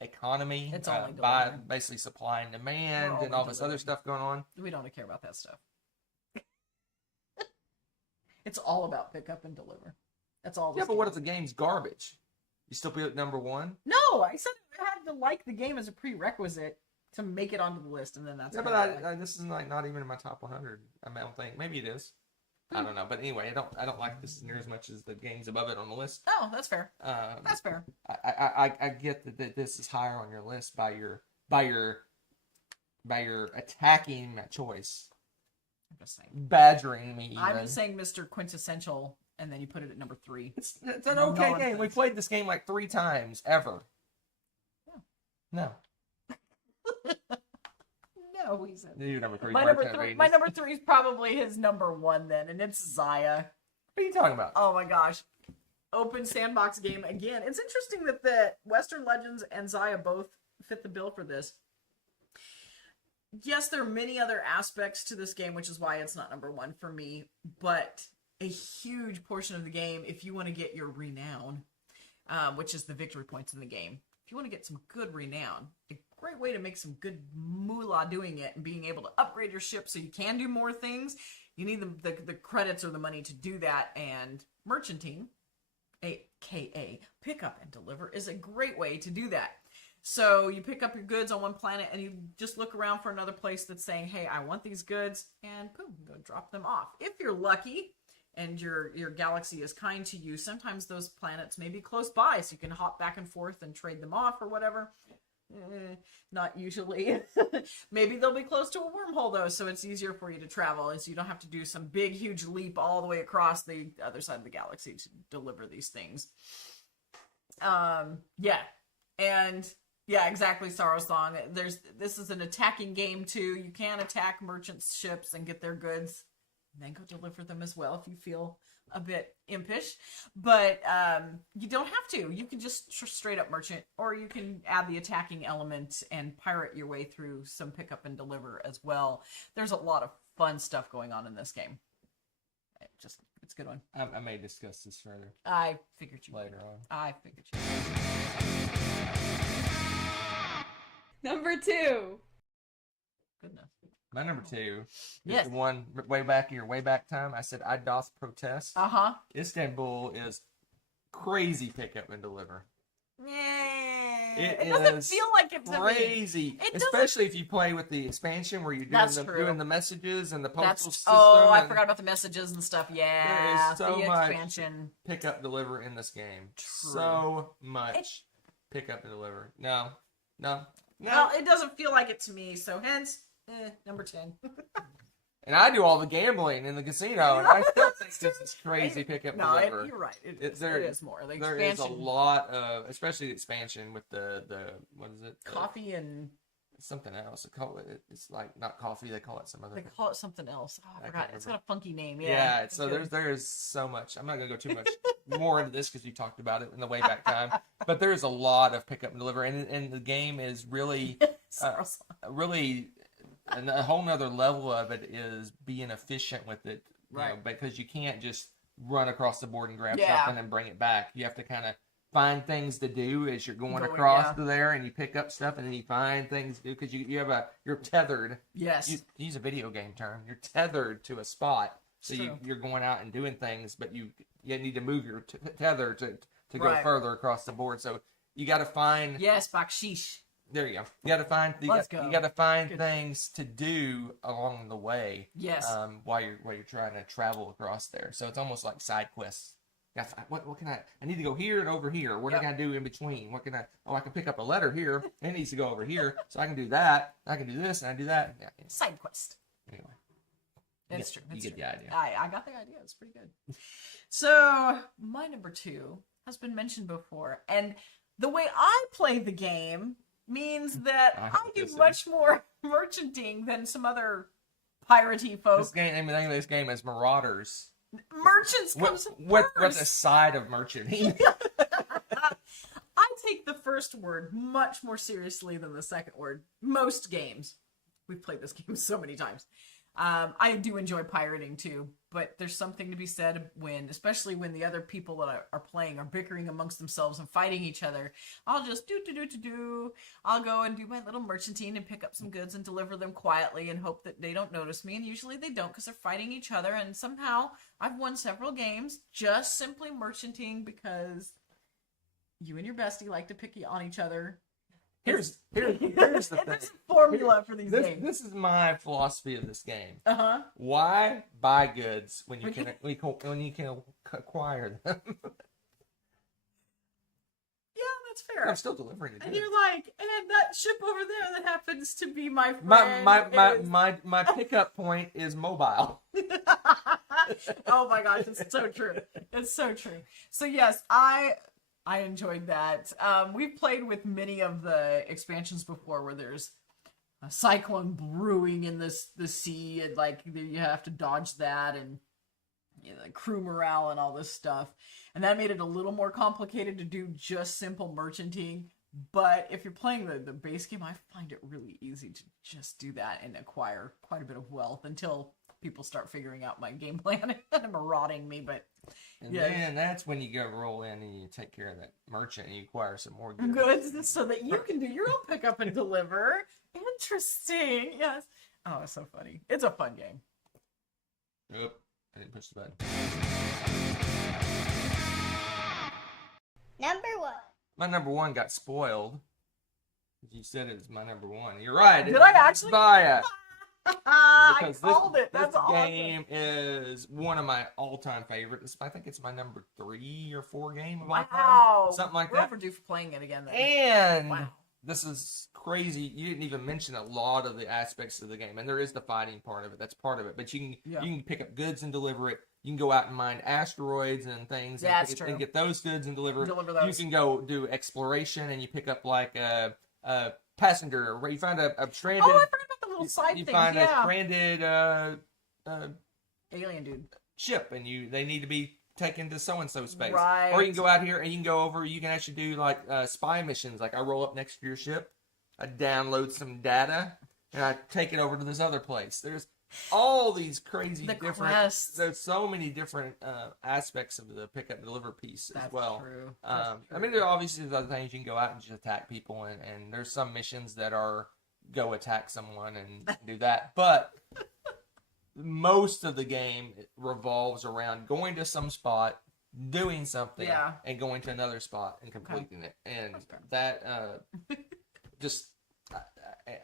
economy. It's only by delivery. basically supply and demand We're and all only this other delivering. stuff going on. We don't care about that stuff. It's all about pick up and deliver. That's all. Yeah, but what if the game's garbage? You still put it at number 1? No, I said I had to like the game as a prerequisite to make it onto the list, and then that's. Yeah, what but I like. this is like not even in my top 100. I don't think. Maybe it is. I don't know. But anyway, I don't like this near as much as the games above it on the list. Oh, that's fair. That's fair. I get that this is higher on your list by your attacking my choice, I'm just saying. badgering me. I'm even. just saying, Mr. Quintessential, and then you put it at number 3. It's an No okay nonsense. game. We played this game like 3 times ever. Yeah. No. know who he said. Your number 3. My number three is probably his number 1 then, and it's Zaya. What are you talking about? Oh my gosh. Open sandbox game again. It's interesting that the Western Legends and Zaya both fit the bill for this. Yes, there are many other aspects to this game, which is why it's not number 1 for me, but a huge portion of the game, if you want to get your renown, which is the victory points in the game, if you want to get some good renown, a great way to make some good moolah doing it and being able to upgrade your ship so you can do more things, you need the credits or the money to do that, and merchanting, aka pick up and deliver, is a great way to do that. So you pick up your goods on one planet and you just look around for another place that's saying, hey, I want these goods, and boom, go drop them off. If you're lucky and your galaxy is kind to you, sometimes those planets may be close by, so you can hop back and forth and trade them off or whatever. Not usually. Maybe they'll be close to a wormhole though, so it's easier for you to travel, and so you don't have to do some big huge leap all the way across the other side of the galaxy to deliver these things. Yeah, exactly, Sorrow Song. This is an attacking game too. You can attack merchants' ships and get their goods, and then go deliver them as well if you feel a bit impish. But you don't have to. You can just straight up merchant, or you can add the attacking element and pirate your way through some pick up and deliver as well. There's a lot of fun stuff going on in this game. It's a good one. I may discuss this further. I figured you later on. I figured you would. Number 2. Goodness. My number 2 Yes. is the one way back time. I said I doth protest. Uh-huh. Istanbul is crazy pick up and deliver. Yeah. It doesn't is feel like it's crazy, especially if you play with the expansion where you're doing the messages and the postal system. Oh, I forgot about the messages and stuff. Yeah, there is so the much expansion. pick up deliver in this game. True. So much pick up and deliver. No. Well, it doesn't feel like it to me, so hence, number 10. And I do all the gambling in the casino, and I still think this is crazy pick up and deliver. You're right. It is more. The there expansion, is a lot of, especially the expansion with the what is it? Coffee and something else. It's like not coffee. They call it some other. They call it something else. Oh, I forgot. It's got a funky name. Yeah. So there is so much. I'm not gonna go too much more into this because you talked about it in the way back time. But there is a lot of pick up and deliver, and the game is really, really. And a whole nother level of it is being efficient with it, right? Because you can't just run across the board and grab something and bring it back. You have to kind of find things to do as you're going across to there, and you pick up stuff, and then you find things to do because you're tethered. Yes. You use a video game term. You're tethered to a spot, so you're going out and doing things, but you need to move your tether to go further across the board. So you got to find baksheesh. There you go. You got to find things to do along the way. Yes. While you're trying to travel across there, so it's almost like side quests. What can I need to go here and over here. What can I do in between? What can I? Oh, I can pick up a letter here. It needs to go over here, so I can do that. I can do this and I do that. Yeah. Side quest. Anyway, That's true. You get the idea. I got the idea. It's pretty good. So my number 2 has been mentioned before, and the way I play the game means that I do much more merchanting than some other piratey folks. The name of this game is Marauders. Merchants comes with a side of merchanting. I take the first word much more seriously than the second word. Most games. We've played this game so many times. I do enjoy pirating too, but there's something to be said especially when the other people that are playing are bickering amongst themselves and fighting each other. I'll just I'll go and do my little merchanting and pick up some goods and deliver them quietly and hope that they don't notice me. And usually they don't because they're fighting each other. And somehow I've won several games just simply merchanting because you and your bestie like to pick on each other. Here's the thing. There's a formula for these games. This is my philosophy of this game. Why buy goods when you can acquire them? Yeah, that's fair. I'm still delivering it. And you're like, and that ship over there that happens to be my friend. My pickup point is mobile. Oh my gosh, it's so true. It's so true. So yes, I enjoyed that. We've played with many of the expansions before where there's a cyclone brewing in the sea, and like you have to dodge that, and like crew morale and all this stuff. And that made it a little more complicated to do just simple merchanting. But if you're playing the base game, I find it really easy to just do that and acquire quite a bit of wealth until people start figuring out my game plan and marauding me. But And then that's when you go roll in and you take care of that merchant and you acquire some more goods. goods so that you can do your own pick up and deliver. Interesting. Yes. Oh, it's so funny. It's a fun game. Oop, I didn't push the button. Number 1. My number 1 got spoiled. You said it was my number 1. You're right. Did I actually? Maya. I called it. That's this awesome. game is one of my all-time favorites. I think it's my number 3 or 4 game of all time. Wow. Something like We're that. overdue for playing it again then. And Wow. this is crazy. You didn't even mention a lot of the aspects of the game, and there is the fighting part of it. That's part of it. But you can pick up goods and deliver it. You can go out and mine asteroids and things, Yeah, and, that's true. and get those goods and deliver it. Deliver You those. can go do exploration, and you pick up like a passenger, where you find a stranded. Oh, I forgot about the little side you things. find a Yeah. stranded Alien dude. ship, and they need to be taken to so and so space. Right. Or you can go out here and you can go over. You can actually do like spy missions. Like I roll up next to your ship, I download some data, and I take it over to this other place. There's all these crazy The different. quests. There's so many different aspects of the pick up and deliver piece That's as well. true. I mean, there obviously there's other things you can go out and just attack people, and there's some missions that are go attack someone and do that, but most of the game revolves around going to some spot, doing something, Yeah. and going to another spot and completing it, and That's fair. that just.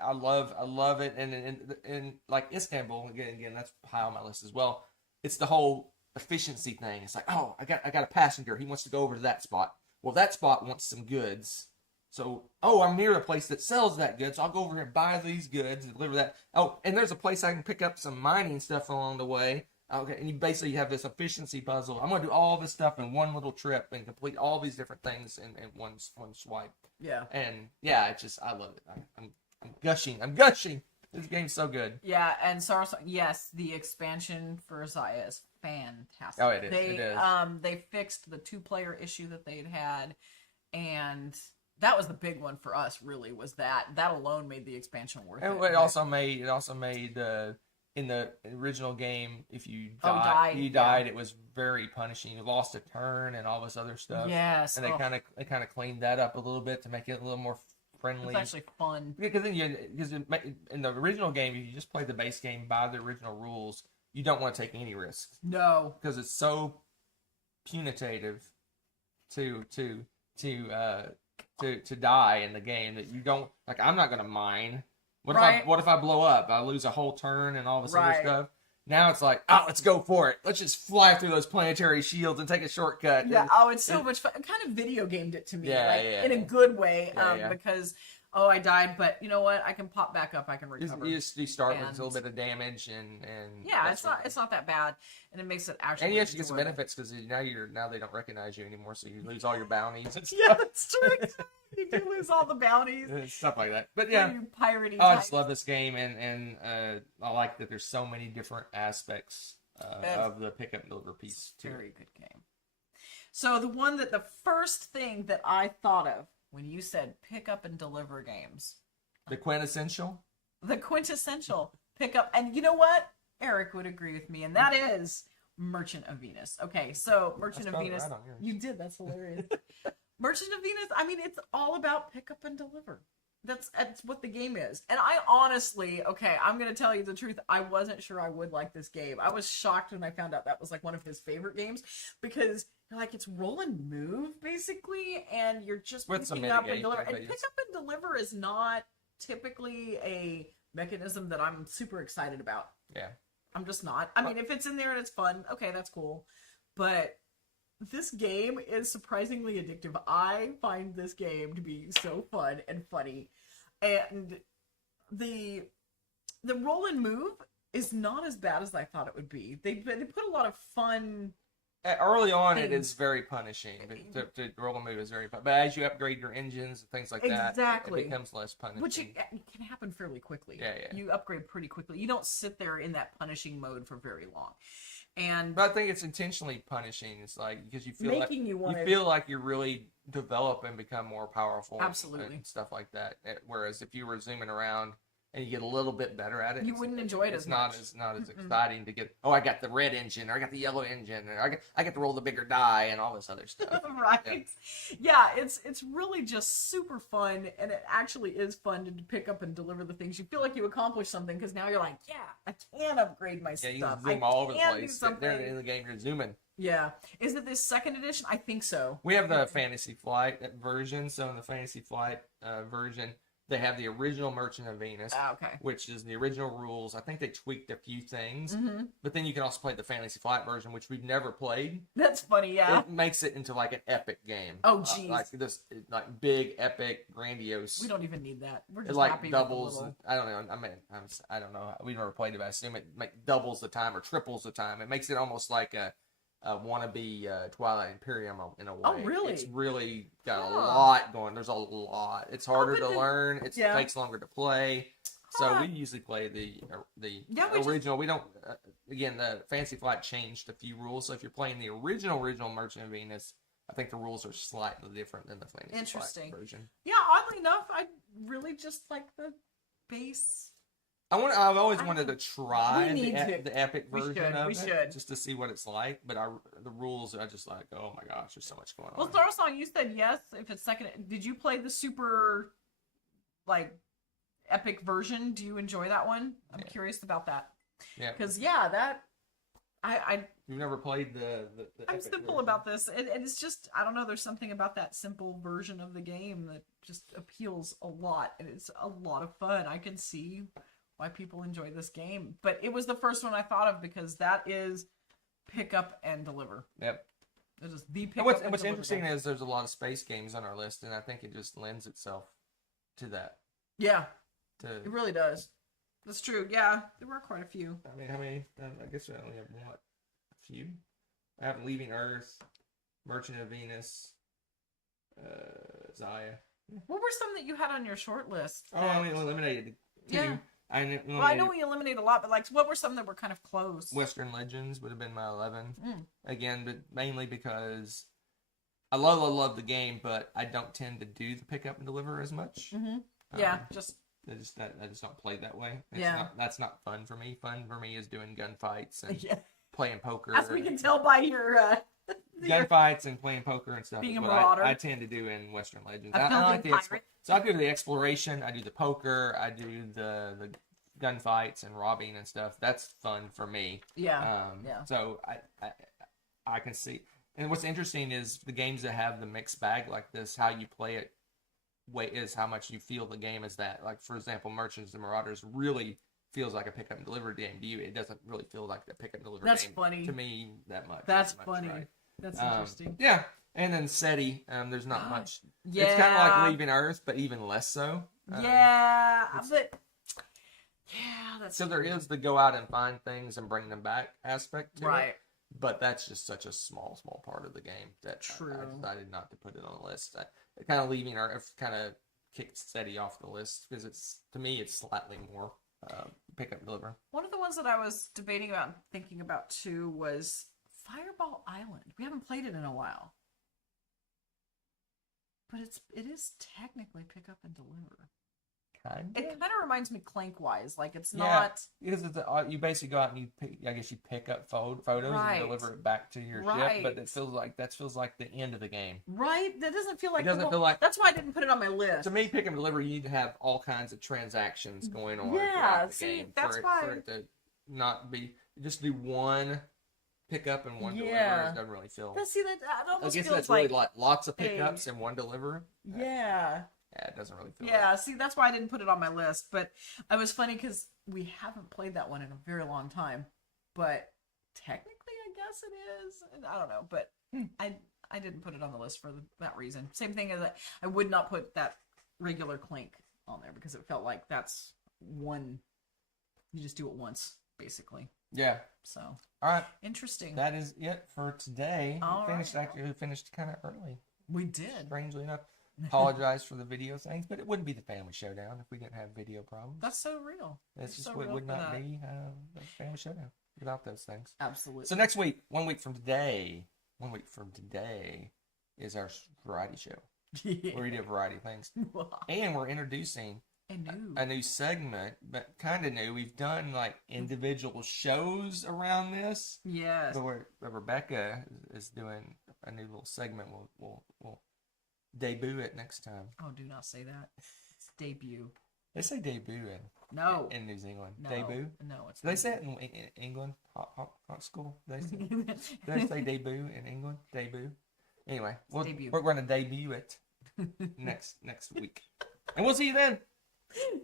I love it, and like Istanbul again, that's high on my list as well. It's the whole efficiency thing. It's like, oh, I got a passenger. He wants to go over to that spot. Well, that spot wants some goods. So, oh, I'm near a place that sells that good, so I'll go over here and buy these goods and deliver that. Oh, and there's a place I can pick up some mining stuff along the way. Okay, and you basically have this efficiency puzzle. I'm going to do all this stuff in one little trip and complete all these different things in one swipe. Yeah. And yeah, I love it. I'm gushing. This game's so good. Yeah, and yes, the expansion for Zaya is fantastic. Oh, it is. They It is. They fixed the 2-player issue that they'd had, and that was the big one for us. Really, was that alone made the expansion worth And it. it also made in the original game, if you died, died, it was very punishing. You lost a turn and all this other stuff. Yes, And they kind of cleaned that up a little bit to make it a little more friendly. it's actually fun. Because then in the original game, if you just play the base game by the original rules, you don't want to take any risks No, because it's so punitive to die in the game that you don't like. I'm not gonna mine. Right. What if I blow up? I lose a whole turn and all this other Right. stuff. Now it's like, oh, let's go for it. Let's just fly through those planetary shields and take a shortcut. yeah. And- Oh, it's so much fun. It kind of video gamed it to me, Yeah, like yeah. in a good way, Yeah. because I died, but you know what? I can pop back up. I can recover. you start with a And- little bit of damage and Yeah, that it's sort of not thing. it's not that bad, and it makes it actually. And you actually get some enjoyable. benefits because now they don't recognize you anymore, so you lose all your bounties and Yeah, that's true. You do lose all the bounties. stuff like that. But When yeah, you piratey I just types. love this game, and I like that there's so many different aspects of the pick up and deliver piece to it. Very good game. So the first thing that I thought of when you said pick up and deliver games, The quintessential. the quintessential pick up, and you know what? Eric would agree with me, and that is Merchant of Venus. Okay, so Merchant I of spelled it Venus. right on yours. You did. That's hilarious. Merchant of Venus. I mean, it's all about pick up and deliver. That's what the game is. And I honestly, okay, I'm gonna tell you the truth. I wasn't sure I would like this game. I was shocked when I found out that was like one of his favorite games, because like it's roll and move basically, and you're just With some picking up and mitigation, deliver. but And pick yes. up and deliver is not typically a mechanism that I'm super excited about. Yeah. I'm just not. I mean, if it's in there and it's fun, okay, that's cool. But this game is surprisingly addictive. I find this game to be so fun and funny. And the roll and move is not as bad as I thought it would be. They put a lot of fun Early on, it things. is very punishing. To roll a move is very punishing. But as you upgrade your engines and things like that, Exactly. it becomes less punishing. Which it can happen fairly quickly. Yeah, yeah. You upgrade pretty quickly. You don't sit there in that punishing mode for very long. And But I think it's intentionally punishing. It's like because you feel making you want to feel like you really develop and become more powerful. Absolutely. And stuff like that. Whereas if you were zooming around and you get a little bit better at it, You wouldn't enjoy it as much. It's not as exciting to get. Oh, I got the red engine, or I got the yellow engine, or I get to roll the bigger die, and all this other stuff. right. Yeah, it's really just super fun, and it actually is fun to pick up and deliver the things. You feel like you accomplished something because now you're like, yeah, I can upgrade my Yeah, you stuff. can zoom I all over the can do place. something. There in the game, you're zooming. Yeah. Is it this second edition? I think so. We have the Fantasy Flight version. So in the Fantasy Flight version, they have the original Merchant of Venus, Okay. which is the original rules. I think they tweaked a few things, Mm-hmm. but then you can also play the Fantasy Flight version, which we've never played. That's funny, yeah. It makes it into like an epic game. Oh, jeez. Like this, like big, epic, grandiose. We don't even need that. We're It just like happy doubles. with the little... I don't know. I mean, I don't know. We've never played it, but I assume it doubles the time or triples the time. It makes it almost like a wannabe Twilight Imperium in a way. Oh, really? It's really got a Huh. lot going. There's a lot. It's harder but to then- learn. It yeah. takes longer to play. So Huh. we usually play the Yeah, we just- original. We don't. Again, the Fantasy Flight changed a few rules. So if you're playing the original Merchant of Venus, I think the rules are slightly different than the Fantasy Interesting. Flight version. Yeah, oddly enough, I really just like the base. I've always wanted to We try need to. the epic We version should, of we it, should. just to see what it's like. But the rules are just like, oh my gosh, there's so much going Well, on. Star Song, you said yes. If it's second, did you play the super, like, epic version? Do you enjoy that one? I'm Yeah. curious about that. Yeah, Because that you've never played the I'm epic simple version? about this, and it's just I don't know. There's something about that simple version of the game that just appeals a lot, and it's a lot of fun. I can see why people enjoy this game, but it was the first one I thought of because that is pick up and deliver. Yep. It is the pick And what's up and what's deliver interesting game. is there's a lot of space games on our list, and I think it just lends itself to that. Yeah, To it really does. That's true. Yeah, there were quite a few. I mean, how many? I guess we only have what? A few. I have Leaving Earth, Merchant of Venus, Zaya. What were some that you had on your short list? Oh, I only eliminated two. Yeah. I eliminated Well, I know we eliminate a lot, but like, what were some that were kind of close? Western Legends would have been my 11. Mm. Again, but mainly because I love the game, but I don't tend to do the pick up and deliver as much. Mm-hmm. Yeah, just I just don't play that way. Yeah. That's not fun for me. Fun for me is doing gunfights and yeah. playing poker. As we can tell by your Gunfights and playing poker and stuff Being is a what marauder. I tend to do in Western Legends. A I like founding the pirate. so I do the exploration, I do the poker, I do the gunfights and robbing and stuff. That's fun for me. yeah. So I can see. And what's interesting is the games that have the mixed bag like this, how you play it is how much you feel the game is that. Like, for example, Merchants and Marauders really feels like a pick up and deliver game to you. It doesn't really feel like the pick up and deliver That's game funny. to me that much. That's as much, funny. right? That's interesting. Yeah. And then SETI, there's not much. Yeah. It's kind of like Leaving Earth, but even less so. Yeah, but yeah, that's So there is the go out and find things and bring them back aspect to it. right. But that's just such a small part of the game that True. I decided not to put it on the list. Kind of Leaving Earth kind of kicked SETI off the list because to me it's slightly more pick up and deliver. One of the ones that I was debating about and thinking about too was Fireball Island. We haven't played it in a while. But it is technically pick up and deliver. Kind It kind of reminds me Clank wise, like it's Yeah. not Because you basically go out and you pick up photos Right. and deliver it back to your Right. ship, but it feels like the end of the game. right. That doesn't feel like It doesn't the- feel like- That's why I didn't put it on my list. To me, pick and deliver, you need to have all kinds of transactions going on Yeah, throughout the see, game that's for why- it to not be just do one pick up and one deliver. Yeah. It doesn't really feel. Let's see that. It I almost guess feels that's really like lots of pickups and one deliver. yeah. Yeah, it doesn't really feel. Yeah, see, that's why I didn't put it on my list. But it was funny because we haven't played that one in a very long time. But technically, I guess it is. I don't know, but I didn't put it on the list for that reason. Same thing as I would not put that regular Clank on there because it felt like that's one. You just do it once, basically. Yeah. So, All right. interesting. That is it for today. All We finished right. actually we finished kind of early. We did. Strangely enough. Apologize for the video things, but it wouldn't be the Family Showdown if we didn't have video problems. That's so real. It's You're just so would real for not that. be the Family Showdown without those things. Absolutely. So next week, 1 week from today, is our variety show. Yeah. Where we do a variety of things. And we're introducing a new segment, but kind of new. We've done like individual shows around this. Yes. But Rebecca is doing a new little segment. We'll debut it next time. Oh, do not say that. It's debut. They say debut in New Zealand. No. Debut. No, it's Do they say it in England? Hot school. Do they say debut in England? Debut. Anyway, Debut. we're going to debut it next week, and we'll see you then.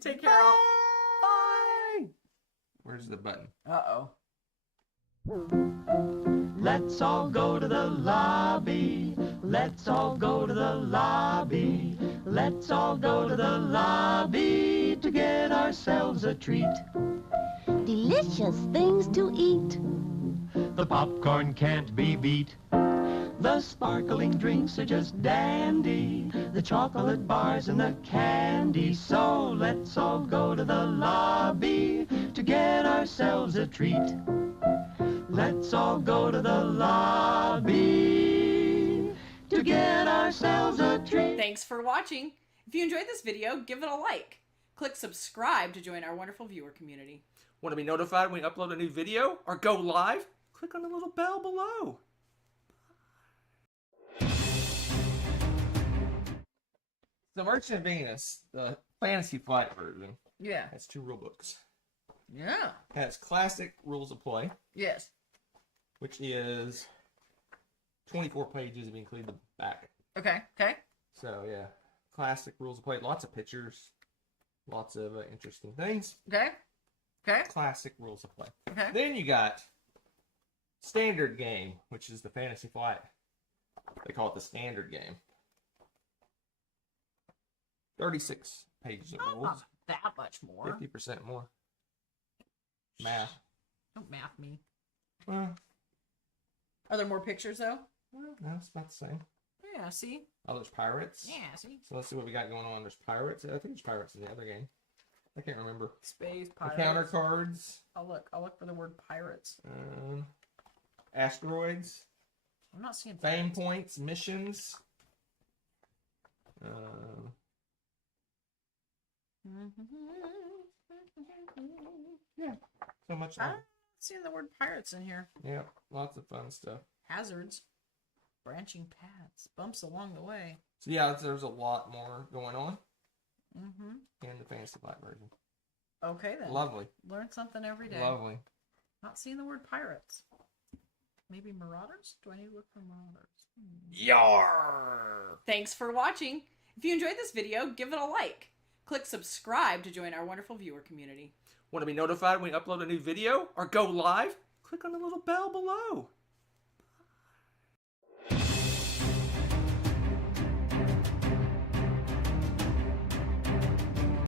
Take care, all. Bye. Where's the button? Uh-oh. Let's all go to the lobby. Let's all go to the lobby. Let's all go to the lobby to get ourselves a treat. Delicious things to eat. The popcorn can't be beat. The sparkling drinks are just dandy. The chocolate bars and the candy. So let's all go to the lobby to get ourselves a treat. Let's all go to the lobby to get ourselves a treat. Thanks for watching. If you enjoyed this video, give it a like. Click subscribe to join our wonderful viewer community. Want to be notified when we upload a new video or go live? Click on the little bell below. The Merchant of Venus, the Fantasy Flight version, Yeah. has 2 rule books. Yeah. It has classic rules of play, Yes. which is 24 pages if you include the back. Okay. Okay. So yeah, classic rules of play. Lots of pictures, lots of interesting things. Okay. Okay. Classic rules of play. Okay. Then you got standard game, which is the Fantasy Flight. They call it the standard game. 36 pages of Oh, rules. not that much more. 50% more. Math. Don't math me. Well, Are there more pictures though? no, it's about the same. Yeah. See. Oh, there's pirates. Yeah. See. So let's see what we got going on. There's pirates. I think there's pirates in the other game. I can't remember. Space The pirates. counter cards. I'll look for the word pirates. Asteroids. I'm not seeing Fame pirates. points. Missions. Yeah. So much. I'm not seeing the word pirates in here. Yeah. Lots of fun stuff. Hazards. Branching paths. Bumps along the way. So yeah, there's a lot more going on Mm-hmm. in the Fantasy Flight version. Okay then. Lovely. Learn something every day. Lovely. Not seeing the word pirates. Maybe marauders? Do I need to look for marauders? Yar. Thanks for watching. If you enjoyed this video, give it a like. Click subscribe to join our wonderful viewer community. Want to be notified when we upload a new video or go live? Click on the little bell below.